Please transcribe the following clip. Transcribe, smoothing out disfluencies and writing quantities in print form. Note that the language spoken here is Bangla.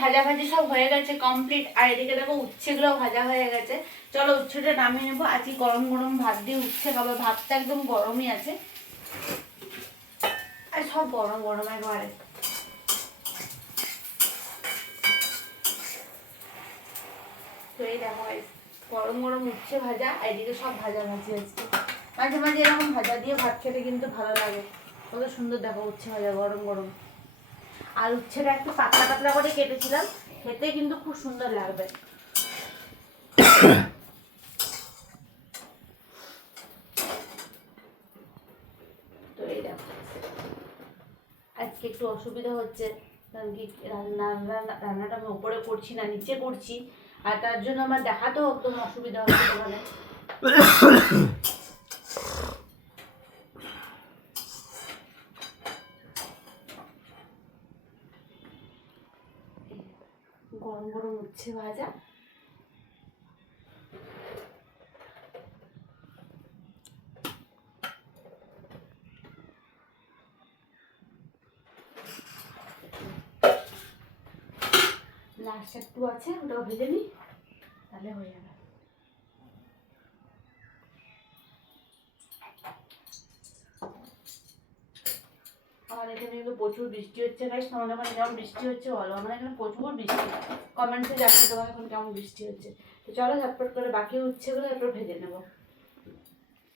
ভাজাভাজি সব হয়ে গেছে কমপ্লিট। আর এদিকে দেখো উচ্ছেগুলো ভাজা হয়ে গেছে। চলো উচ্ছেটা নামিয়ে নেবো। আজকে গরম গরম ভাত দিয়ে উচ্ছে খাবো। ভাতটা একদম গরমই আছে আর সব গরম গরম একবারে। তো এই দেখো গরম গরম উচ্ছে ভাজা, এদিকে সব ভাজা ভাজি আছে। মাঝে মাঝে এরকম ভাজা দিয়ে ভাত খেতে কিন্তু ভালো লাগে। কত সুন্দর দেখো উচ্ছে ভাজা গরম গরম। আর উচ্ছেটা একটু পাতলা পাতলা করে কেটেছিলাম, খেতে কিন্তু খুব সুন্দর লাগবে। তো এই দেখো আজকে একটু অসুবিধা হচ্ছে, কারণ কি রান্নাটা আমি উপরে করছি না, নিচে করছি। আর তার জন্য আমার দেখাতেও একদম অসুবিধা হচ্ছে ওখানে। গরম গরম উচ্ছে ভাজা। লাস্ট একটু আছে, ওটাও ভেজে নিই, তাহলে হয়ে যাবে। আমার এখানে কিন্তু প্রচুর বৃষ্টি হচ্ছে গাইস। তোমাদের ওখানে কেমন বৃষ্টি হচ্ছে বলো। আমার এখানে প্রচুর বৃষ্টি, কমেন্টসে জানিয়ে তোমার এখন কেমন বৃষ্টি হচ্ছে। তো চলো ঝটপট করে বাকি উচ্ছেগুলো এরপর ভেজে নেবো।